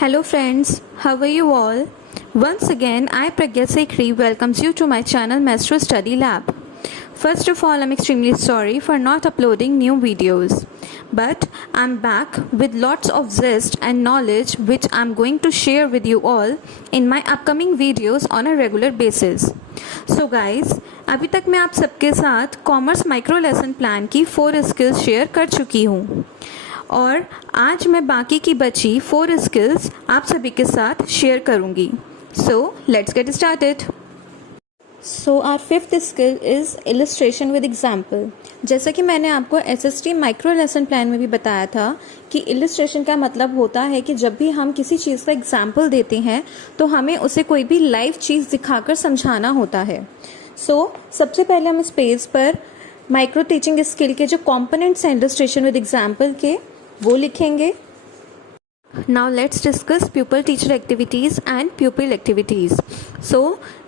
Hello friends, how are you all? Once again, I Pragya Sekhri welcomes you to my channel Maestro Study Lab. First of all, I'm extremely sorry for not uploading new videos. But I'm back with lots of zest and knowledge which I'm going to share with you all in my upcoming videos on a regular basis. So guys, अभी तक मैं आप सबके साथ commerce micro lesson plan की 4 skills share कर चुकी हूँ और आज मैं बाकी की बची 4 स्किल्स आप सभी के साथ शेयर करूँगी. So let's get started. So our 5th skill is illustration with example. जैसा कि मैंने आपको SST माइक्रो लेसन प्लान में भी बताया था कि इलस्ट्रेशन का मतलब होता है कि जब भी हम किसी चीज़ का एग्जाम्पल देते हैं तो हमें उसे कोई भी लाइव चीज़ दिखाकर समझाना होता है. सबसे पहले हम इस पेज पर माइक्रो टीचिंग स्किल के जो कॉम्पोनेंट्स हैं इलस्ट्रेशन विद एग्जाम्पल के वो लिखेंगे. Now let's discuss pupil teacher activities and pupil activities.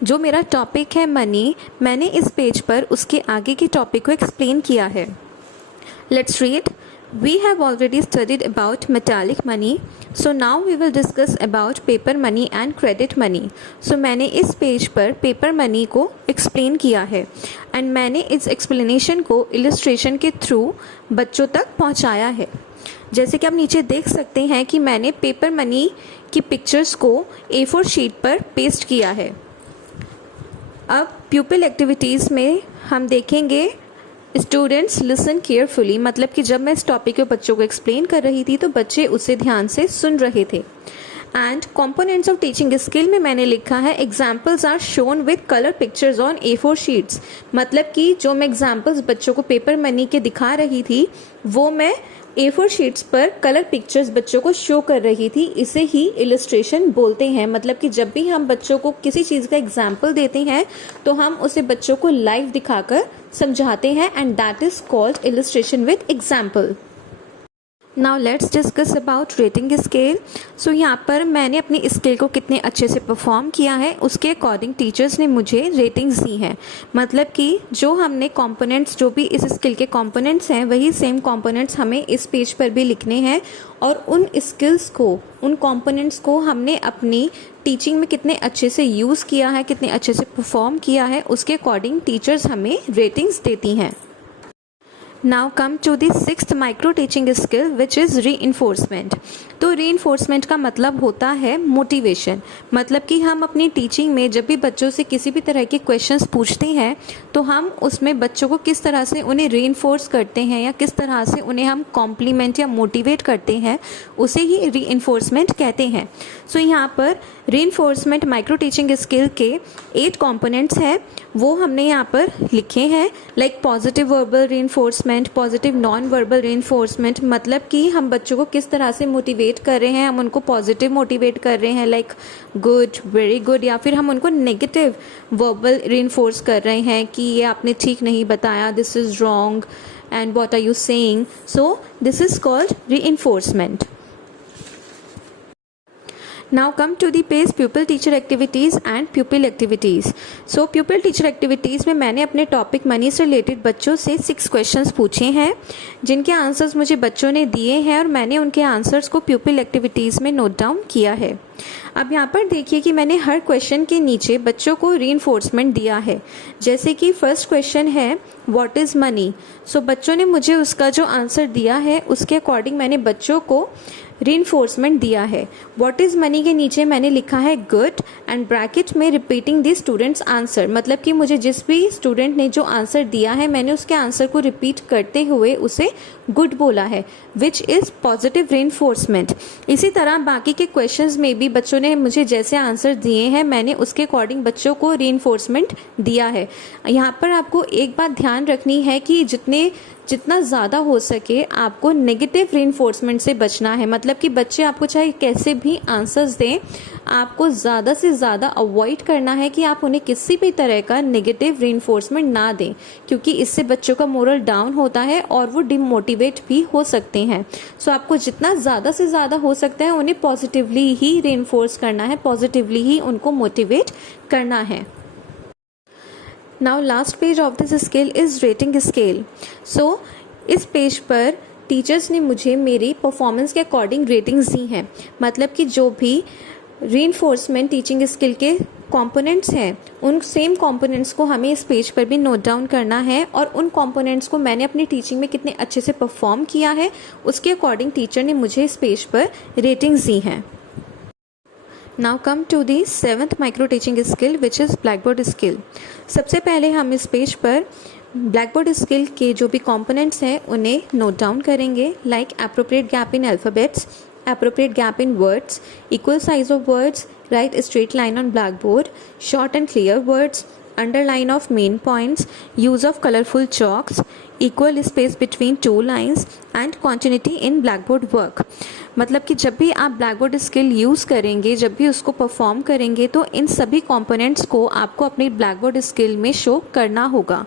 जो मेरा टॉपिक है मनी, मैंने इस पेज पर उसके आगे के टॉपिक को एक्सप्लेन किया है. Let's read. We have already studied about metallic money, so now we will discuss about paper money and credit money. मैंने इस पेज पर पेपर मनी को एक्सप्लेन किया है एंड मैंने इस एक्सप्लेनेशन को इलस्ट्रेशन के थ्रू बच्चों तक पहुंचाया है. जैसे कि आप नीचे देख सकते हैं कि मैंने पेपर मनी की पिक्चर्स को A4 शीट पर पेस्ट किया है. अब प्यूपिल एक्टिविटीज़ में हम देखेंगे स्टूडेंट्स लिसन केयरफुली, मतलब कि जब मैं इस टॉपिक को बच्चों को एक्सप्लेन कर रही थी तो बच्चे उसे ध्यान से सुन रहे थे. And components of teaching skill में मैंने लिखा है examples are shown with colour pictures on A4 sheets. मतलब कि जो मैं एग्जाम्पल्स बच्चों को पेपर मनी के दिखा रही थी वो मैं A4 शीट्स पर कलर पिक्चर्स बच्चों को शो कर रही थी. इसे ही इलस्ट्रेशन बोलते हैं. मतलब कि जब भी हम बच्चों को किसी चीज़ का एग्जाम्पल देते हैं तो हम उसे बच्चों को लाइव दिखाकर समझाते हैं and that is called illustration with example. Now let's discuss about rating scale. यहाँ पर मैंने अपनी स्केल को कितने अच्छे से परफॉर्म किया है उसके अकॉर्डिंग टीचर्स ने मुझे रेटिंग्स दी हैं. मतलब कि जो हमने कंपोनेंट्स, जो भी इस स्किल के कंपोनेंट्स हैं वही सेम कंपोनेंट्स हमें इस पेज पर भी लिखने हैं और उन स्किल्स को, उन कंपोनेंट्स को हमने अपनी टीचिंग में कितने अच्छे से यूज़ किया है, कितने अच्छे से परफॉर्म किया है उसके अकॉर्डिंग टीचर्स हमें रेटिंग्स देती हैं. Now come to the 6th micro teaching skill which is reinforcement. तो reinforcement का मतलब होता है मोटिवेशन. मतलब कि हम अपनी टीचिंग में जब भी बच्चों से किसी भी तरह के क्वेश्चंस पूछते हैं तो हम उसमें बच्चों को किस तरह से उन्हें रीइंफोर्स करते हैं या किस तरह से उन्हें हम कॉम्प्लीमेंट या मोटिवेट करते हैं, उसे ही रीइंफोर्समेंट कहते हैं. यहाँ पर रीइंफोर्समेंट माइक्रो टीचिंग स्किल के 8 कॉम्पोनेंट्स हैं वो हमने यहाँ पर लिखे हैं. Like positive verbal reinforcement, positive non verbal reinforcement. मतलब कि हम बच्चों को किस तरह से मोटिवेट कर रहे हैं, हम उनको पॉजिटिव मोटिवेट कर रहे हैं लाइक गुड, वेरी गुड, या फिर हम उनको नेगेटिव वर्बल रीइंफोर्स कर रहे हैं कि ये आपने ठीक नहीं बताया, this is wrong and what are you saying. So this is called reinforcement. Now come to the page pupil teacher activities and pupil activities. Pupil teacher activities में मैंने अपने टॉपिक मनी से रिलेटेड बच्चों से 6 क्वेश्चंस पूछे हैं जिनके answers मुझे बच्चों ने दिए हैं और मैंने उनके आंसर्स को प्यूपिल एक्टिविटीज़ में नोट डाउन किया है. अब यहाँ पर देखिए कि मैंने हर क्वेश्चन के नीचे बच्चों को रीइंफोर्समेंट दिया है. जैसे कि फर्स्ट क्वेश्चन है व्हाट इज़ मनी. बच्चों ने मुझे उसका जो आंसर दिया है उसके अकॉर्डिंग मैंने बच्चों को रीइंफोर्समेंट दिया है. व्हाट इज़ मनी के नीचे मैंने लिखा है गुड एंड ब्रैकेट में रिपीटिंग द स्टूडेंट्स आंसर. मतलब कि मुझे जिस भी स्टूडेंट ने जो आंसर दिया है मैंने उसके आंसर को रिपीट करते हुए उसे गुड बोला है, विच इज़ पॉजिटिव रीइंफोर्समेंट. इसी तरह बाकी के क्वेश्चंस में भी बच्चों ने मुझे जैसे आंसर दिए हैं मैंने उसके अकॉर्डिंग बच्चों को रीइंफोर्समेंट दिया है. यहाँ पर आपको एक बात ध्यान रखनी है कि जितना ज़्यादा हो सके आपको नेगेटिव रीइंफोर्समेंट से बचना है. मतलब कि बच्चे आपको चाहे कैसे भी आंसर्स दें, आपको ज़्यादा से ज़्यादा अवॉइड करना है कि आप उन्हें किसी भी तरह का नेगेटिव रीइंफोर्समेंट ना दें, क्योंकि इससे बच्चों का मोरल डाउन होता है और वो डिमोटिवेट भी हो सकते हैं. आपको जितना ज़्यादा से ज़्यादा हो सकता है उन्हें पॉजिटिवली ही रीइंफोर्स करना है, पॉजिटिवली ही उनको मोटिवेट करना है. Now last page of this scale is rating scale. इस पेज पर टीचर्स ने मुझे मेरी परफॉर्मेंस के अकॉर्डिंग रेटिंग्स दी हैं। मतलब कि जो भी रीइंफोर्समेंट टीचिंग स्किल के कंपोनेंट्स हैं, उन सेम कंपोनेंट्स को हमें इस पेज पर भी नोट डाउन करना है और उन कंपोनेंट्स को मैंने अपनी टीचिंग में कितने अच्छे से परफॉर्म किया है उसके अकॉर्डिंग टीचर ने मुझे इस पेज पर रेटिंग्स दी हैं। Now come to the 7th micro teaching skill which is black board skill. सबसे पहले हम इस पेज पर ब्लैक बोर्ड स्किल के जो भी कंपोनेंट्स हैं उन्हें नोट डाउन करेंगे, like appropriate gap in alphabets, appropriate gap in words, equal size of words, write a straight line on blackboard, short and clear words, underline of main points, use of colorful chalks, equal space between two lines and continuity in blackboard work। मतलब कि जब भी आप blackboard skill use करेंगे, जब भी उसको perform करेंगे तो इन सभी कंपोनेंट्स को आपको अपनी ब्लैकबोर्ड स्किल में शो करना होगा।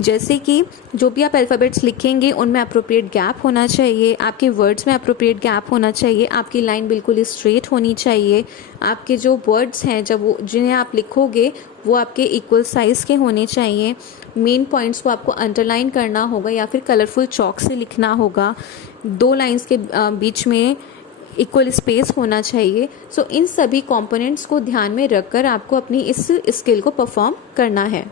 जैसे कि जो भी आप अल्फ़ाबेट्स लिखेंगे उनमें अप्रोप्रिएट गैप होना चाहिए, आपके वर्ड्स में अप्रोप्रिएट गैप होना चाहिए, आपकी लाइन बिल्कुल स्ट्रेट होनी चाहिए, आपके जो वर्ड्स हैं जिन्हें आप लिखोगे वो आपके इक्वल साइज़ के होने चाहिए, मेन पॉइंट्स को आपको अंडरलाइन करना होगा या फिर कलरफुल चॉक से लिखना होगा, 2 लाइंस के बीच में इक्वल स्पेस होना चाहिए। सो इन सभी कंपोनेंट्स को ध्यान में रखकर आपको अपनी इस स्किल को परफॉर्म करना है।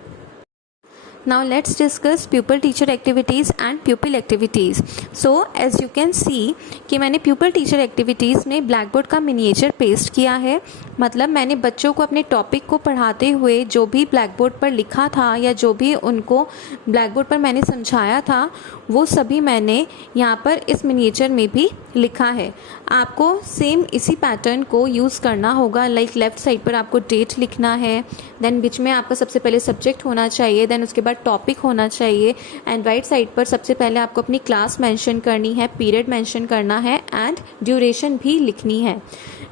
Now let's discuss pupil teacher activities and pupil activities. So as you can see कि मैंने pupil teacher activities में blackboard का miniature paste किया है। मतलब मैंने बच्चों को अपने टॉपिक को पढ़ाते हुए जो भी ब्लैकबोर्ड पर लिखा था या जो भी उनको ब्लैकबोर्ड पर मैंने समझाया था वो सभी मैंने यहाँ पर इस मिनिएचर में भी लिखा है। आपको सेम इसी पैटर्न को यूज़ करना होगा। लाइक लेफ़्ट साइड पर आपको डेट लिखना है, देन बीच में आपका सबसे पहले सब्जेक्ट होना चाहिए, देन उसके बाद टॉपिक होना चाहिए, एंड राइट साइड पर सबसे पहले आपको अपनी क्लास मेंशन करनी है, पीरियड मेंशन करना है एंड ड्यूरेशन भी लिखनी है।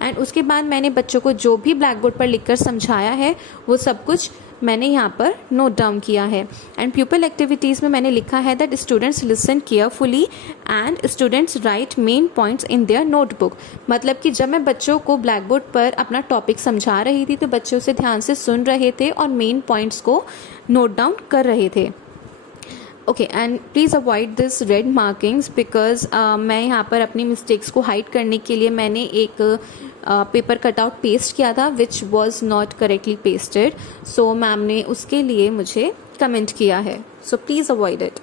एंड उसके बाद मैंने बच्चों को जो भी ब्लैकबोर्ड पर लिखकर समझाया है वो सब कुछ मैंने यहाँ पर नोट डाउन किया है। एंड प्यूपल एक्टिविटीज़ में मैंने लिखा है that students listen carefully and students right main points in their notebook. मतलब कि जब मैं बच्चों को ब्लैकबोर्ड पर अपना टॉपिक समझा रही थी तो बच्चे उसे ध्यान से सुन रहे थे और मेन पॉइंट्स को नोट डाउन कर रहे थे। Okay, and please avoid this red markings because मैं यहाँ पर अपनी मिस्टेक्स को हाइड करने के लिए मैंने एक पेपर कटआउट पेस्ट किया था which was not correctly pasted. So ma'am ने उसके लिए मुझे कमेंट किया है, so please avoid it.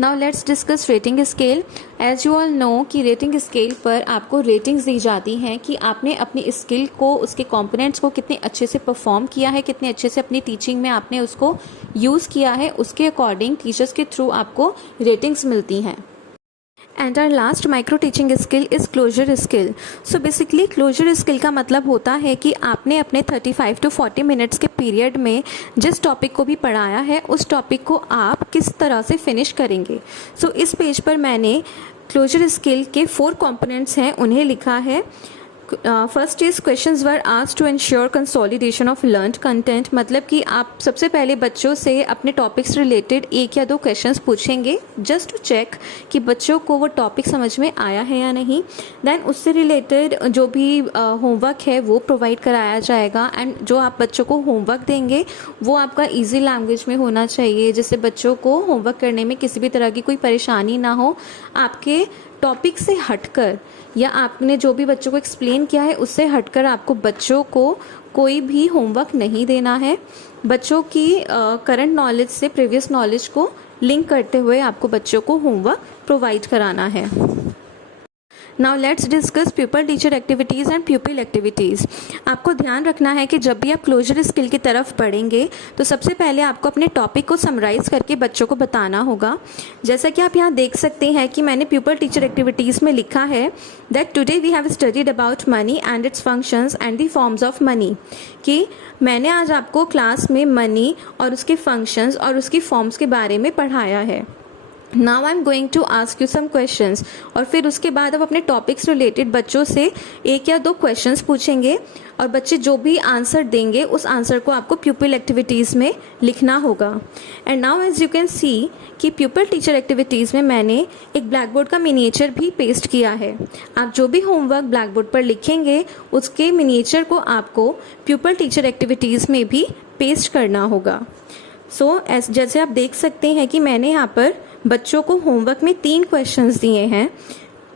Now let's discuss rating scale. As you all know कि रेटिंग स्केल पर आपको रेटिंग्स दी जाती हैं कि आपने अपनी स्किल को, उसके कंपोनेंट्स को कितने अच्छे से परफॉर्म किया है, कितने अच्छे से अपनी टीचिंग में आपने उसको यूज़ किया है, उसके अकॉर्डिंग टीचर्स के थ्रू आपको रेटिंग्स मिलती हैं। And our last micro teaching skill is closure skill. So basically closure skill का मतलब होता है कि आपने अपने 35 to 40 मिनट्स के पीरियड में जिस टॉपिक को भी पढ़ाया है उस टॉपिक को आप किस तरह से फिनिश करेंगे। सो इस पेज पर मैंने क्लोजर स्किल के 4 कंपोनेंट्स हैं उन्हें लिखा है। First is questions were asked to ensure consolidation of learned content. मतलब कि आप सबसे पहले बच्चों से अपने टॉपिक्स रिलेटेड 1 या 2 क्वेश्चंस पूछेंगे जस्ट टू चेक कि बच्चों को वो टॉपिक समझ में आया है या नहीं। देन उससे रिलेटेड जो भी होमवर्क है वो प्रोवाइड कराया जाएगा एंड जो आप बच्चों को होमवर्क देंगे वो आपका ईजी लैंग्वेज में होना चाहिए जिससे बच्चों को होमवर्क करने में किसी भी तरह की कोई परेशानी ना हो। आपके टॉपिक से हटकर या आपने जो भी बच्चों को एक्सप्लेन किया है उससे हटकर आपको बच्चों को कोई भी होमवर्क नहीं देना है। बच्चों की करंट नॉलेज से प्रीवियस नॉलेज को लिंक करते हुए आपको बच्चों को होमवर्क प्रोवाइड कराना है। Now let's discuss pupil teacher activities and pupil activities. आपको ध्यान रखना है कि जब भी आप क्लोजर स्किल की तरफ बढ़ेंगे तो सबसे पहले आपको अपने टॉपिक को समराइज़ करके बच्चों को बताना होगा। जैसा कि आप यहाँ देख सकते हैं कि मैंने प्यूपल टीचर एक्टिविटीज़ में लिखा है that today we have studied about money and its functions and the forms of money. कि मैंने आज आपको क्लास में मनी और उसके फंक्शंस और उसकी फॉर्म्स के बारे में पढ़ाया है। Now I am going to ask you some questions. और फिर उसके बाद आप अपने टॉपिक्स रिलेटेड बच्चों से 1 या 2 क्वेश्चंस पूछेंगे और बच्चे जो भी आंसर देंगे उस आंसर को आपको प्यूपिल एक्टिविटीज़ में लिखना होगा। And now as you can see कि प्यूपिल टीचर एक्टिविटीज़ में मैंने एक ब्लैकबोर्ड का मिनिएचर भी पेस्ट किया है। आप जो भी होमवर्क ब्लैकबोर्ड पर लिखेंगे उसके मिनिएचर को आपको प्यूपिल टीचर एक्टिविटीज़ में भी पेस्ट करना होगा। सो जैसे आप देख सकते हैं कि मैंने यहाँ पर बच्चों को होमवर्क में 3 क्वेश्चंस दिए हैं।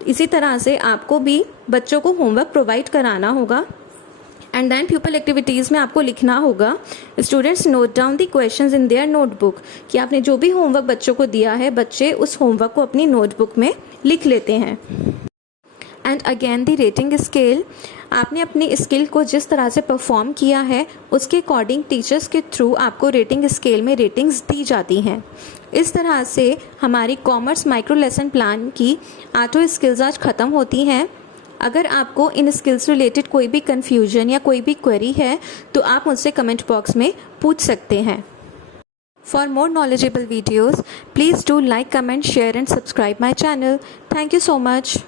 इसी तरह से आपको भी बच्चों को होमवर्क प्रोवाइड कराना होगा। एंड देन पीपल एक्टिविटीज़ में आपको लिखना होगा, students note down the questions in their notebook, कि आपने जो भी होमवर्क बच्चों को दिया है बच्चे उस होमवर्क को अपनी नोटबुक में लिख लेते हैं। And again the rating scale, आपने अपनी स्किल को जिस तरह से परफॉर्म किया है उसके अकॉर्डिंग टीचर्स के थ्रू आपको रेटिंग स्केल में रेटिंग्स दी जाती हैं। इस तरह से हमारी कॉमर्स माइक्रो लेसन प्लान की 8 स्किल्स आज ख़त्म होती हैं। अगर आपको इन स्किल्स रिलेटेड कोई भी कन्फ्यूजन या कोई भी क्वेरी है तो आप मुझसे कमेंट बॉक्स में पूछ सकते हैं। For more knowledgeable videos, please do like, comment, share and subscribe my channel. Thank you so much.